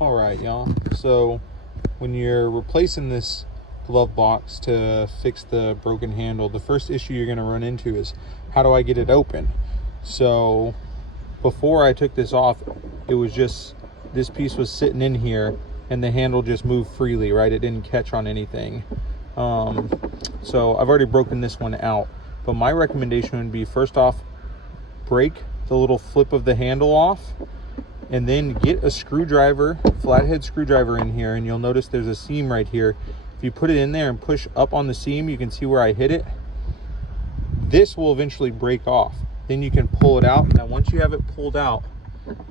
All right, y'all. So when you're replacing this glove box to fix the broken handle, the first issue you're going to run into is, how do I get it open? So before I took this off, it was just, this piece was sitting in here and the handle just moved freely, right? It didn't catch on anything. So I've already broken this one out, but my recommendation would be, first off, break the little flip of the handle off, and then get a screwdriver, flathead screwdriver in here, and you'll notice there's a seam right here. If you put it in there and push up on the seam, you can see where I hit it. This will eventually break off. Then you can pull it out. Now once you have it pulled out,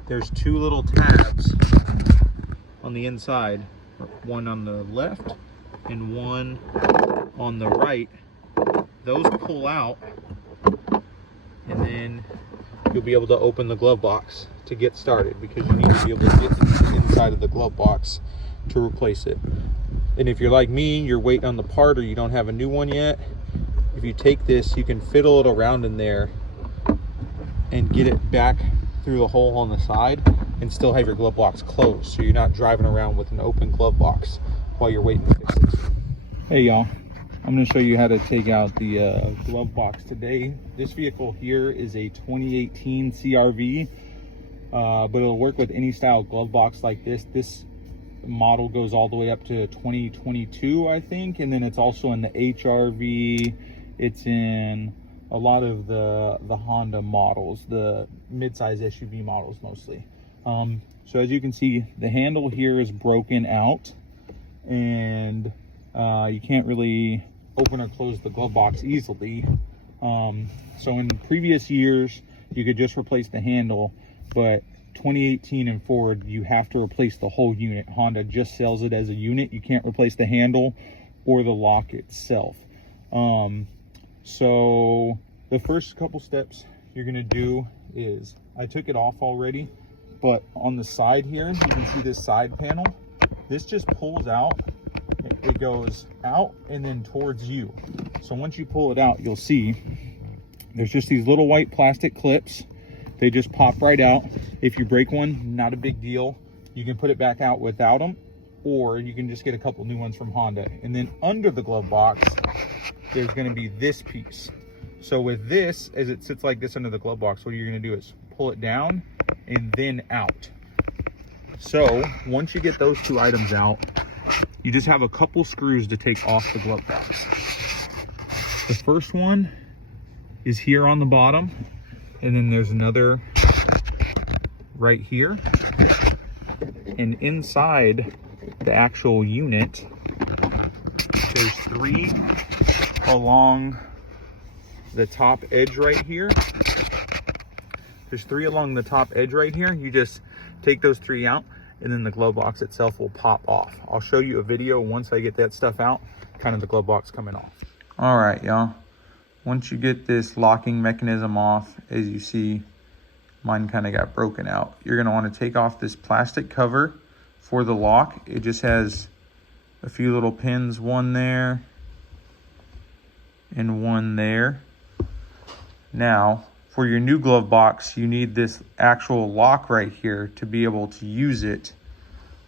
there's two little tabs on the inside, one on the left and one on the right. Those pull out, and then you'll be able to open the glove box to get started, because you need to be able to get inside of the glove box to replace it. And if you're like me, you're waiting on the part or you don't have a new one yet, if you take this, you can fiddle it around in there and get it back through the hole on the side and still have your glove box closed, so you're not driving around with an open glove box while you're waiting to fix it. Hey y'all, I'm going to show you how to take out the glove box today. This vehicle here is a 2018 CRV, but it'll work with any style glove box like this. This model goes all the way up to 2022, I think, and then it's also in the HRV. It's in a lot of the Honda models, the mid-size SUV models mostly. So as you can see, the handle here is broken out, and you can't really open or close the glove box easily. So in previous years, you could just replace the handle, but 2018 and forward, you have to replace the whole unit. Honda just sells it as a unit. You can't replace the handle or the lock itself. So the first couple steps you're gonna do is, I took it off already, but on the side here, you can see this side panel. This just pulls out. It goes out and then towards you. So once you pull it out, you'll see there's just these little white plastic clips. They just pop right out. If you break one, not a big deal. You can put it back out without them, or you can just get a couple new ones from Honda. And then under the glove box, there's gonna be this piece. So with this, as it sits like this under the glove box, what you're gonna do is pull it down and then out. So once you get those two items out, you just have a couple screws to take off the glove box. The first one is here on the bottom, and then there's another right here. And inside the actual unit, there's three along the top edge right here. There's three along the top edge right here. You just take those three out, and then the glove box itself will pop off. I'll show you a video once I get that stuff out, kind of the glove box coming off. All right, y'all. Once you get this locking mechanism off, as you see, mine kind of got broken out. You're gonna want to take off this plastic cover for the lock. It just has a few little pins, one there and one there. Now, for your new glove box, you need this actual lock right here to be able to use it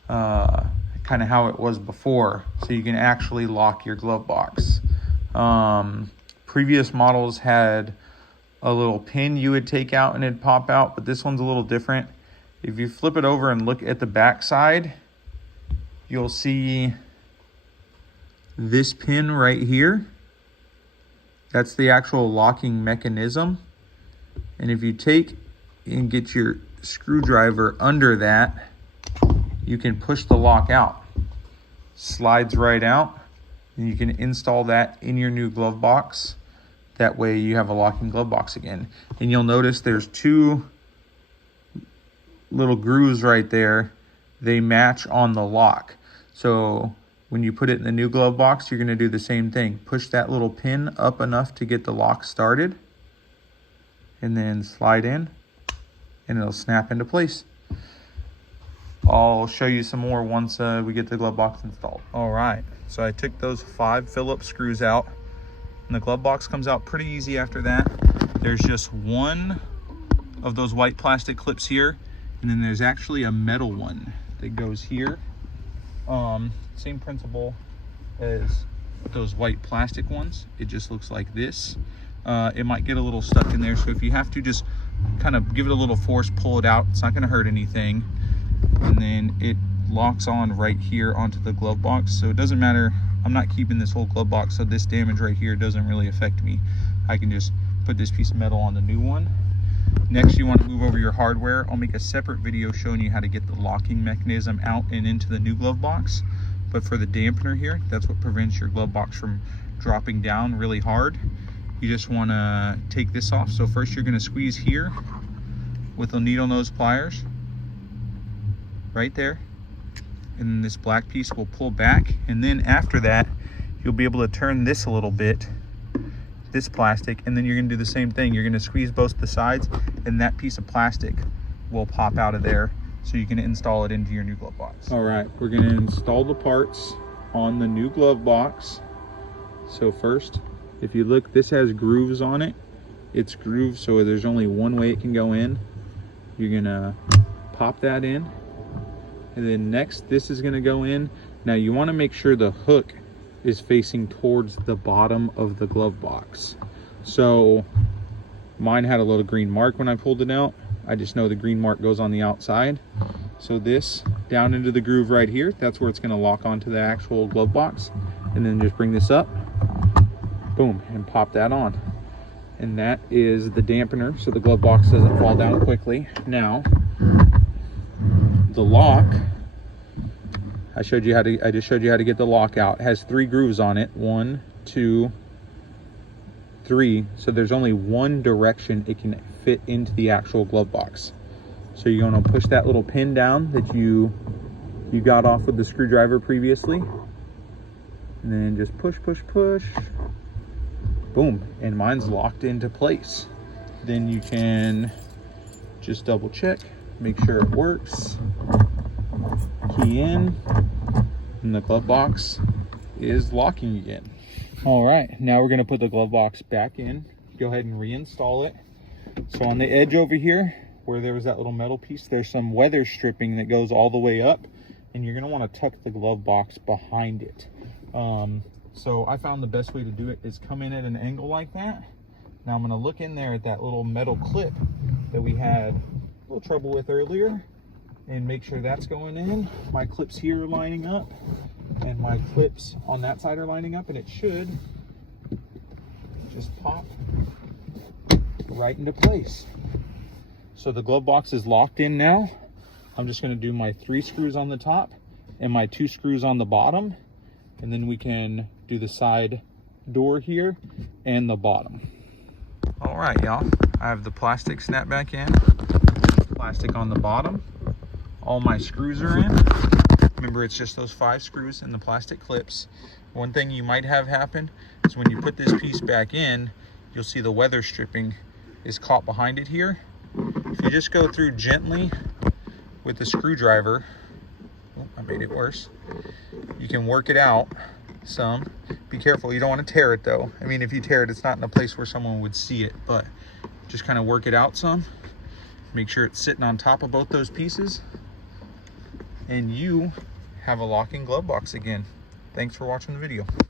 kind of how it was before, so you can actually lock your glove box. Previous models had a little pin you would take out and it'd pop out, but this one's a little different. If you flip it over and look at the back side, you'll see this pin right here. That's the actual locking mechanism. And if you take and get your screwdriver under that, you can push the lock out. Slides right out, and you can install that in your new glove box. That way you have a locking glove box again. And you'll notice there's two little grooves right there. They match on the lock. So when you put it in the new glove box, you're gonna do the same thing. Push that little pin up enough to get the lock started, and then slide in, and it'll snap into place. I'll show you some more once we get the glove box installed. All right, so I took those 5 Phillips screws out, and the glove box comes out pretty easy after that. There's just one of those white plastic clips here, and then there's actually a metal one that goes here. Same principle as those white plastic ones. It just looks like this. It might get a little stuck in there, so if you have to, just kind of give it a little force, pull it out. It's not going to hurt anything. And then it locks on right here onto the glove box, so it doesn't matter. I'm not keeping this whole glove box, so this damage right here doesn't really affect me. I can just put this piece of metal on the new one. Next, you want to move over your hardware. I'll make a separate video showing you how to get the locking mechanism out and into the new glove box. But for the dampener here, that's what prevents your glove box from dropping down really hard. You just want to take this off. So first you're going to squeeze here with the needle nose pliers right there, and then this black piece will pull back, and then after that you'll be able to turn this a little bit, this plastic, and then you're going to do the same thing. You're going to squeeze both the sides, and that piece of plastic will pop out of there, so you can install it into your new glove box. All right, we're going to install the parts on the new glove box. So first, if you look, this has grooves on it. It's grooved, so there's only one way it can go in. You're going to pop that in, and then next this is going to go in. Now you want to make sure the hook is facing towards the bottom of the glove box. So mine had a little green mark when I pulled it out. I just know the green mark goes on the outside. So this down into the groove right here, that's where it's going to lock onto the actual glove box. And then just bring this up, boom, and pop that on. And that is the dampener, so the glove box doesn't fall down quickly. Now, the lock, I just showed you how to get the lock out. It has 3 grooves on it, 1, 2, 3. So there's only one direction it can fit into the actual glove box. So you're going to push that little pin down that you got off with the screwdriver previously, and then just push, push, push, boom, and mine's locked into place. Then you can just double check, make sure it works, key in, and the glove box is locking again. All right, now we're going to put the glove box back in. Go ahead and reinstall it. So on the edge over here, where there was that little metal piece, there's some weather stripping that goes all the way up, and you're going to want to tuck the glove box behind it. So I found the best way to do it is come in at an angle like that. Now I'm going to look in there at that little metal clip that we had a little trouble with earlier, and make sure that's going in. My clips here are lining up, and my clips on that side are lining up, and it should just pop right into place. So the glove box is locked in now. I'm just going to do my 3 screws on the top and my 2 screws on the bottom, and then we can do the side door here and the bottom. All right, y'all, I have the plastic snap back in, plastic on the bottom, all my screws are in. Remember, it's just those 5 screws and the plastic clips. One thing you might have happen is when you put this piece back in, you'll see the weather stripping is caught behind it here. If you just go through gently with the screwdriver, oh, I made it worse, you can work it out some. Be careful, you don't want to tear it though. I mean, if you tear it, it's not in a place where someone would see it, but just kind of work it out some. Make sure it's sitting on top of both those pieces, and you have a locking glove box again. Thanks for watching the video.